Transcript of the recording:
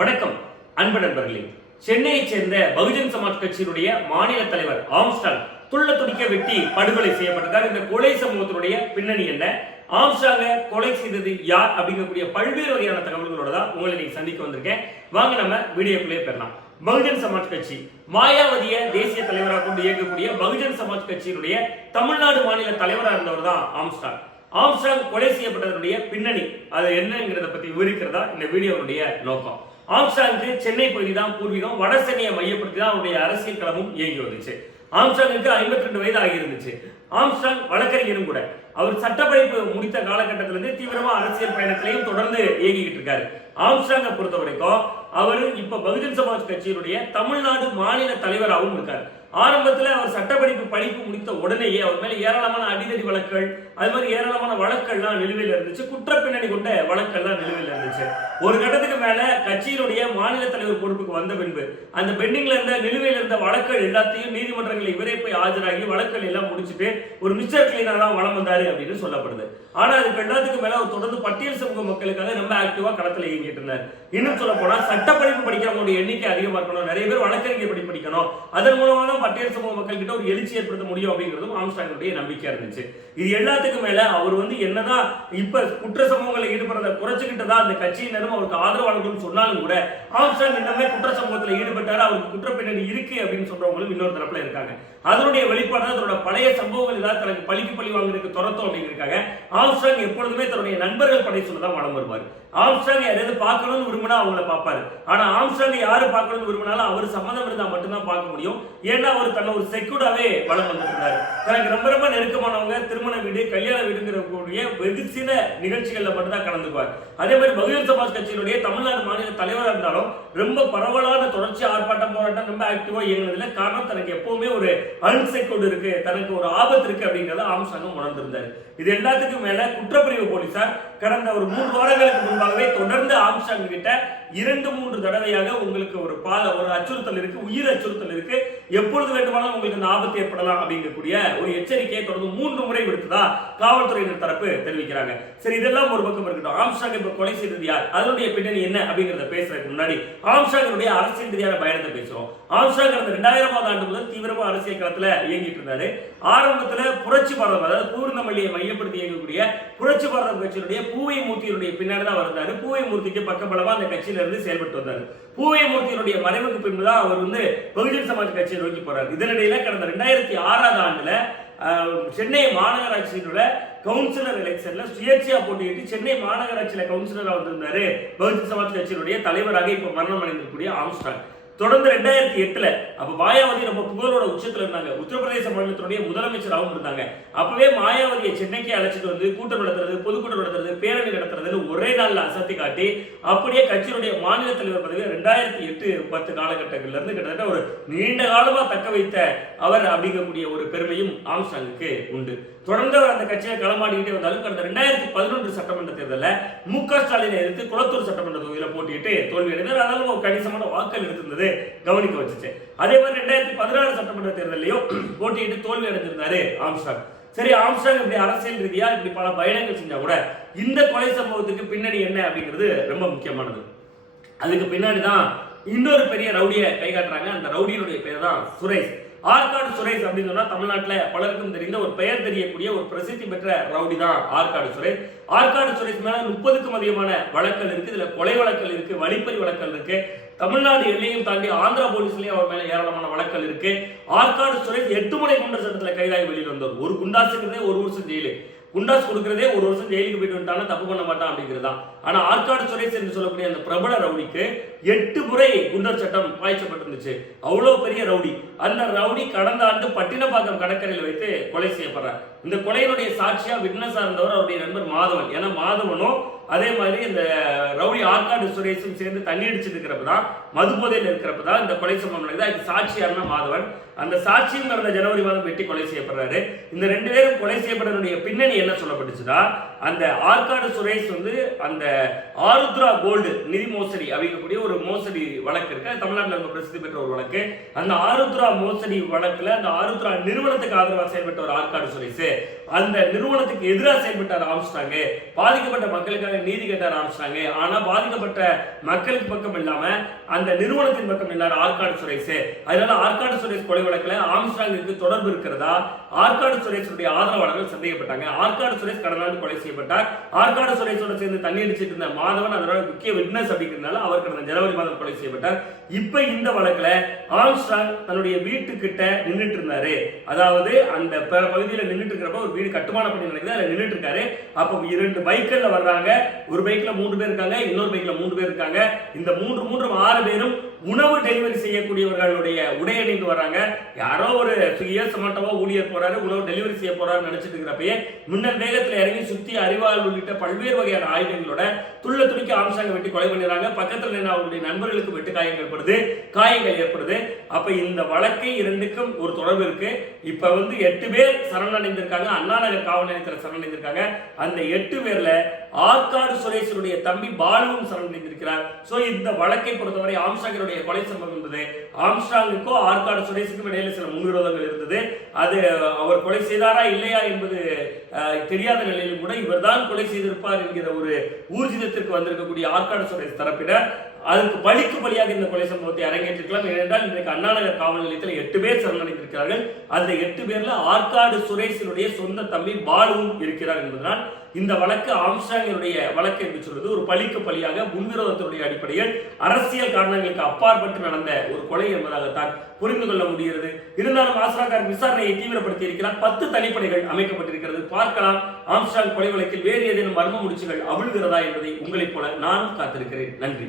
வணக்கம் அன்பு நண்பர்களே. சென்னையைச் சேர்ந்த பகுஜன் சமாஜ் கட்சியினுடைய மாநில தலைவர் ஆம்ஸ்டாங் துள்ள துடிக்க வெட்டி படுகொலை செய்யப்பட்டிருக்கார் இந்த கொலை சமூகத்தினுடைய பின்னணி என்ன? ஆம்ஸ்டாங்க கொலை செய்தது யார் அப்படிங்கக்கூடிய பல்வேறு வகையான தகவல்களோட தான் உங்களை நீங்க சந்திக்க வந்திருக்கேன். வாங்க நம்ம வீடியோக்குள்ளே பெறலாம் பகுஜன் சமாஜ் கட்சி மாயாவதிய தேசிய தலைவராக கொண்டு இயக்கக்கூடிய பகுஜன் சமாஜ் கட்சியினுடைய தமிழ்நாடு மாநில தலைவராக இருந்தவர் தான் ஆம்ஸ்டாங். ஆம்ஸ்டாங் கொலை செய்யப்பட்டதனுடைய பின்னணி அது என்னங்கிறத பத்தி விவரிக்கிறதா இந்த வீடியோவுடைய நோக்கம். ஆம்சாங்கு சென்னை பகுதி தான் பூர்வீகம் வட சென்னையை மையப்படுத்தி தான் அவருடைய அரசியல் களமும் இயங்கி வந்துச்சு. ஆம்ஸ்டாங்குக்கு ஐம்பத்தி ரெண்டு வயது ஆகியிருந்துச்சு. ஆம்ஸ்டாங் வழக்கறிஞரும் கூட. அவர் சட்டப்படிப்பு முடித்த காலகட்டத்திலிருந்து தீவிரமா அரசியல் பயணத்திலையும் தொடர்ந்து இயங்கிக்கிட்டு இருக்காரு. ஆம்ஸ்டாங்கை பொறுத்த வரைக்கும் அவர் இப்ப பகுஜன் சமாஜ் கட்சியினுடைய தமிழ்நாடு மாநில தலைவராகவும் இருக்காரு. ஆரம்பத்தில் அவர் சட்டப்படிப்பு படிப்பு முடித்த உடனேயே அவர் மேலே ஏராளமான அடிதடி வழக்குகள் அது மாதிரி ஏராளமான வழக்கெல்லாம் நிலுவையில் இருந்துச்சு. குற்ற பின்னணி கொண்ட வழக்கெல்லாம் நிலுவையில் இருந்துச்சு. ஒரு கட்டத்துக்கு மேலே கட்சியினுடைய மாநில தலைவர் பொறுப்புக்கு வந்த பின்பு அந்த பெண்டிங்ல இருந்த நிலுவையில் இருந்த வழக்குகள் எல்லாத்தையும் நீதிமன்றங்களில் இவரே போய் ஆஜராகி வழக்குகள் எல்லாம் முடிச்சுட்டு ஒரு மிஸ்டர் கிளீனராக வளம் வந்தாரு அப்படின்னு சொல்லப்படுது. ஆனால் அதுக்கு எல்லாத்துக்கு மேலே அவர் தொடர்ந்து பட்டியல் சமூக மக்களுக்காக ரொம்ப ஆக்டிவாக களத்தில் இயங்கிட்டு இருந்தார். இன்னும் சொல்ல சட்டப்படிப்பு படிக்கிறவங்களுடைய எண்ணிக்கை அதிகமாக இருக்கணும். நிறைய பேர் வழக்கறிஞர் படி படிக்கணும். அதன் மூலமா பட்டியல் சமூக மக்கள் கிட்ட ஒரு எழுச்சி ஏற்படுத்த முடியும் அப்படிங்கிறதும் ஆம்ஸ்டாங்கனுடைய நம்பிக்கையா இருந்துச்சு. இது எல்லாத்துக்கும் மேல அவர் வந்து என்னதான் இப்ப குற்ற சமூகங்களில் ஈடுபடுறத குறைச்சுக்கிட்டு தான் அந்த கட்சியினரும் அவருக்கு ஆதரவாளர்களும் சொன்னாலும் கூட ஆம்ஸ்டாங் இன்னமே குற்ற சமூகத்தில் ஈடுபட்டாரு அவருக்கு குற்ற பின்னணி இருக்கு அப்படின்னு சொல்றவங்களும் இன்னொரு தரப்புல இருக்காங்க. அதனுடைய வெளிப்பாடு தான் தன்னோட பழைய சம்பவங்கள் ஏதாவது தனக்கு பழிக்கு பழி வாங்குறதுக்கு துரத்தும் அப்படிங்கிறதுக்காக ஆம்ஸ்டாங் எப்பொழுதுமே தன்னுடைய நண்பர்கள் படை சொல்லதான் வளம் வருவார். ஆம்ஸ்டாங் யாரையாவது பார்க்கணும்னு விரும்பினா அவங்கள பார்ப்பாரு. ஆனா ஆம்ஸ்டாங் யாரு பார்க்கணும்னு விரும்பினாலும் அவர் சம்மந்தம் இருந்தா மட்டும்தான் பார்க்க முடியும். ஏன்னா அவர் தன்னை ஒரு செக்யூர்டாவே வளம் வந்துட்டு தனக்கு ரொம்ப ரொம்ப நெருக்கமானவங்க திருமண வீடு கல்யாண வீடுங்கிற கூடிய வெகு சில நிகழ்ச்சிகள்ல மட்டும்தான் கலந்துக்குவார். அதே மாதிரி பகுஜன் சமாஜ் கட்சியினுடைய தமிழ்நாடு மாநில தலைவராக இருந்தாலும் ரொம்ப பரவலான தொடர்ச்சி ஆர்ப்பாட்டம் போராட்டம் ரொம்ப ஆக்டிவா இயங்குனதுல காரணம் தனக்கு எப்பவுமே ஒரு அன்செக்யூர்டு இருக்கு தனக்கு ஒரு ஆபத்து இருக்கு அப்படிங்கறத ஆம்சாங்கம் உணர்ந்திருந்தார். இது எல்லாத்துக்கும் மேல குற்றப்பிரிவு போலீசார் கடந்த ஒரு மூன்று வாரங்களுக்கு முன்பாகவே தொடர்ந்து ஆம்சாங் கிட்ட இரண்டு மூன்று தடவையாக உங்களுக்கு ஒரு பால ஒரு அச்சுறுத்தல் இருக்கு உயிர் அச்சுறுத்தல் இருக்கு. எப்பொழுது வேண்டுமானாலும் உங்களுக்கு இந்த ஆபத்து ஏற்படலாம் அப்படிங்கக்கூடிய ஒரு எச்சரிக்கையை தொடர்ந்து மூன்று முறை விடுத்ததா காவல்துறையினர் தரப்பு தெரிவிக்கிறாங்க. சரி இதெல்லாம் ஒரு பக்கம் இருக்கட்டும். ஆம்ஸ்டாங் இப்ப கொலை செய்தது யார்? அதனுடைய பின்னணி என்ன அப்படிங்கறத பேசுறதுக்கு முன்னாடி ஆம்ஸ்டாங்கினுடைய அரசியல் ரீதியான பயணத்தை பேசுறோம் ஆம்ஸ்டாங் கடந்த ரெண்டாயிரமாவது ஆண்டு முதல் தீவிரமா அரசியல் களத்துல இயங்கிட்டு இருந்தாரு. ஆரம்பத்துல புரட்சி பாரதம் அதாவது பூர்ணமல்லியை மையப்படுத்தி இயங்கக்கூடிய புரட்சி பாரதம் கட்சியினுடைய பூவை மூர்த்தியினுடைய பின்னாடி தான் வந்தாரு பூவை மூர்த்திக்கு பக்கபலமா அந்த கட்சியில இருந்து செயல்பட்டு வந்தார். பூவை மூர்த்தியினுடைய மறைவுக்கு பின்பு தான் அவர் வந்து பகுஜன் சமாஜ் கட்சியை நோக்கி போறார். இதனிடையில கடந்த ரெண்டாயிரத்தி ஆறாவது ஆண்டுல சென்னை மாநகராட்சியினுடைய கவுன்சிலர் எலெக்ஷன்ல சுயேட்சையா போட்டியிட்டு சென்னை மாநகராட்சியில கவுன்சிலரா வந்திருந்தாரு பகுஜன் சமாஜ் கட்சியினுடைய தலைவராக இப்ப மரணம் அடைந்திருக்கக்கூடிய ஆம்ஸ்டாங். தொடர்ந்து ரெண்டாயிரத்தி எட்டுல அப்ப மாயாவதி ரொம்ப புகழோட உச்சத்துல இருந்தாங்க. உத்தரப்பிரதேச மாநிலத்தினுடைய முதலமைச்சராகவும் இருந்தாங்க. அப்பவே மாயாவதியை சென்னைக்கு அழைச்சிட்டு வந்து கூட்டம் நடத்துறது பொதுக்கூட்டம் நடத்துறது பேரணி நடத்துறதுன்னு ஒரே நாள்ல அசத்தி காட்டி அப்படியே கட்சியினுடைய மாநில தலைவர் பதவி ரெண்டாயிரத்தி எட்டு பத்து காலகட்டங்கள்ல இருந்து கிட்டத்தட்ட ஒரு நீண்ட காலமா தக்க வைத்த அவர் அப்படிங்கக்கூடிய ஒரு பெருமையும் ஆம்ஸ்டாங்குக்கு உண்டு. தொடர்ந்து அவர் அந்த கட்சியை களமாடிக்கிட்டே வந்தாலும் கடந்த ரெண்டாயிரத்தி பதினொன்று சட்டமன்ற தேர்தலில் மு க ஸ்டாலினை எதிர்த்து குளத்தூர் சட்டமன்ற தொகுதியில் போட்டியிட்டு தோல்வி அடைந்தார் ஆனாலும் ஒரு கணிசமான வாக்கள் இருந்தது கவனிக்க வச்சுச்சு அதே மாதிரி ரெண்டாயிரத்தி பதினாறு சட்டமன்ற தேர்தலையும் போட்டியிட்டு தோல்வி அடைஞ்சிருந்தாரு ஆம்ஸ்டாங் சரி ஆம்ஸ்டாங் இப்படி அரசியல் ரீதியா இப்படி பல பயணங்கள் செஞ்சா கூட இந்த கொலை சம்பவத்துக்கு பின்னணி என்ன அப்படிங்கிறது ரொம்ப முக்கியமானது. அதுக்கு பின்னாடி தான் இன்னொரு பெரிய ரவுடியை கை காட்டுறாங்க அந்த ரவுடியினுடைய பேர் தான் சுரேஷ். ஆற்காடு சுரேஷ் அப்படின்னு சொன்னா தமிழ்நாட்டுல பலருக்கும் தெரிந்த ஒரு பெயர் தெரியக்கூடிய ஒரு பிரசித்தி பெற்ற ரவுடி தான் ஆற்காடு சுரேஷ். ஆற்காடு சுரேஷ் மேல முப்பதுக்கும் அதிகமான வழக்கல் இருக்கு. இதுல கொலை வழக்கல் இருக்கு வழிப்பறி வழக்கல் இருக்கு. தமிழ்நாடு எல்லையும் தாண்டி ஆந்திரா போலீஸ்லயும் அவர் மேல ஏராளமான வழக்கல் இருக்கு. ஆற்காடு சுரேஷ் எட்டு முறை குண்டர் சட்டத்துல கைதாகி வெளியில் வந்தவர். ஒரு குண்டாசுங்கிறதே ஒரு வருஷம் ஜெயிலு. குண்டாஸ் கொடுக்கறதே ஒரு வருஷம் ஜெயிலுக்கு போயிட்டு வந்துட்டாலும் தப்பு பண்ண மாட்டான் அப்படிங்கிறது தான். ஆனா ஆற்காடு சுரேஷ் என்று சொல்லக்கூடிய அந்த பிரபல ரவுடிக்கு எட்டு முறை குண்டர் சட்டம் பாய்ச்சப்பட்டிருந்துச்சு. அவ்வளவு பெரிய ரவுடி. அந்த ரவுடி கடந்த ஆண்டு பட்டினப்பாக்கம் கடற்கரையில் வைத்து கொலை செய்யப்படுறார். இந்த கொலையினுடைய சாட்சியா விட்னஸா இருந்தவர் அவருடைய நண்பர் மாதவன். ஏன்னா மாதவனும் அதே மாதிரி இந்த ரவுடி ஆற்காடு சுரேஷும் சேர்ந்து தண்ணி அடிச்சிட்டு இருக்கிறப்ப தான் மது போதையில் இருக்கிறப்ப தான் இந்த கொலை சம்பவம் நடக்குது அதுக்கு சாட்சியாருன்னா மாதவன். அந்த சாட்சியும் கடந்த ஜனவரி மாதம் வெட்டி கொலை செய்யப்படுறாரு. இந்த ரெண்டு பேரும் கொலை செய்யப்படுறதுடைய பின்னணி என்ன சொல்லப்பட்டுச்சுன்னா அந்த ஆற்காடு சுரேஷ் வந்து அந்த ஆருத்ரா கோல்டு நிதி மோசடி அப்படிங்கக்கூடிய ஒரு மோசடி வழக்கு இருக்கு. தமிழ்நாட்டில் ரொம்ப பிரசித்தி பெற்ற ஒரு வழக்கு. அந்த ஆருத்ரா மோசடி வழக்குல அந்த ஆருத்ரா நிறுவனத்துக்கு ஆதரவாக செயல்பட்ட ஒரு ஆற்காடு சுரேஷ். அந்த நிறுவனத்துக்கு எதிராக செயல்பட்டார் ஆரம்பிச்சிட்டாங்க பாதிக்கப்பட்ட மக்களுக்காக நீதி கேட்டார் ஆரம்பிச்சிட்டாங்க ஆனா பாதிக்கப்பட்ட மக்களுக்கு பக்கம் இல்லாம அந்த நிறுவனத்தின் பக்கம் இல்லாத ஆற்காடு சுரேஷ். அதனால ஆற்காடு சுரேஷ் கொலை வழக்குல ஆம்ஸ்டாங்கிற்கு தொடர்பு இருக்கிறதா? ஆற்காடு சுரேஷனுடைய ஆதரவாளர்கள் சந்தேகப்பட்டாங்க. ஆற்காடு சுரேஷ் கடந்த ஆண்டு கொலை செய்யப்பட்டார். ஆற்காடு சுரேஷோட சேர்ந்து தண்ணி அடிச்சிட்டு இருந்த மாதவன் அதோட முக்கிய விட்னஸ் அப்படிங்கிறதுனால அவர் கடந்த ஜனவரி மாதம் கொலை செய்யப்பட்டார். இப்ப இந்த வழக்குல ஆம்ஸ்டாங் தன்னுடைய வீட்டுக்கிட்ட நின்னுட்டு இருந்தாரு. அதாவது அந்த பிற பகுதியில் நின்னுட்டு இருக்கிறப்ப ஒரு வீடு கட்டுமான பணி நடக்குது அதில் நின்றுட்டு இருக்காரு அப்போ இரண்டு பைக்கில் வர்றாங்க. ஒரு பைக்கில் மூன்று பேர் இருக்காங்க. இன்னொரு பைக்கில் மூன்று பேர் இருக்காங்க. இந்த மூன்று மூன்று ஆறு பேரும் உணவு டெலிவரி செய்யக்கூடியவர்களுடைய உடை அணிந்து வர்றாங்க. யாரோ ஒரு சுகியோ சமட்டவோ ஊழியர் போறாரு உணவு டெலிவரி செய்ய போறாரு நினைச்சிட்டு இருக்கிறப்பயே மின்னல் வேகத்தில் இறங்கி சுத்தி அறிவாள் உள்ளிட்ட பல்வேறு வகையான ஆயுதங்களோட துள்ள துணிக்கு ஆம்சாங்க வெட்டி கொலை பண்ணிடுறாங்க. பக்கத்தில் நின்று அவருடைய நண்பர்களுக்கு வெட்டு காயங்கள் ஏற்படுது காயங்கள் ஏற்படுது. அப்ப இந்த வழக்கு இரண்டுக்கும் ஒரு தொடர்பு இருக்கு. இப்ப வந்து எட்டு பேர் சரணடைந்திருக்க இருக்காங்க. அண்ணா நகர் காவல் நிலையத்தில் சரணடைந்திருக்காங்க. அந்த எட்டு பேர்ல ஆற்காடு சுரேஷனுடைய தம்பி பாலுவும் சரணடைந்திருக்கிறார். சோ இந்த வழக்கை பொறுத்தவரை ஆம்ஸ்டாங்கினுடைய கொலை சம்பவம் என்பது ஆம்ஸ்டாங்குக்கோ ஆற்காடு சுரேஷுக்கும் இடையில சில முன்விரோதங்கள் இருந்தது. அது அவர் கொலை செய்தாரா இல்லையா என்பது தெரியாத நிலையிலும் கூட இவர்தான் கொலை செய்திருப்பார் என்கிற ஒரு ஊர்ஜிதத்திற்கு வந்திருக்கக்கூடிய ஆற்காடு சுரேஷ் தரப்பினர். அதற்கு பலிக்கு பலியாக இந்த கொலை சம்பவத்தை அரங்கேற்றிருக்கலாம். ஏனென்றால் இன்றைக்கு அண்ணாநகர் காவல் நிலையத்தில் எட்டு பேர் சரணடைந்திருக்கிறார்கள். அந்த எட்டு பேர்ல ஆற்காடு சுரேஷினுடைய சொந்த தம்பி பாலுவும் இருக்கிறார் என்பதனால் இந்த வழக்கு ஆம்ஸ்டாங்கினுடைய வழக்கு என்று சொல்வது ஒரு பலிக்கு பலியாக முன்விரோதத்தினுடைய அடிப்படையில் அரசியல் காரணங்களுக்கு அப்பாற்பட்டு நடந்த ஒரு கொலை என்பதாகத்தான் புரிந்து கொள்ள முடிகிறது. இருந்தாலும் ஆஸ்ராகார் விசாரணையை தீவிரப்படுத்தி இருக்கிறார் பத்து தனிப்படைகள் அமைக்கப்பட்டிருக்கிறது. பார்க்கலாம் ஆம்ஸ்டாங் கொலை வழக்கில் வேறு ஏதேனும் மர்ம முடிச்சுகள் அவிழ்கிறதா என்பதை உங்களைப் போல நானும் காத்திருக்கிறேன். நன்றி.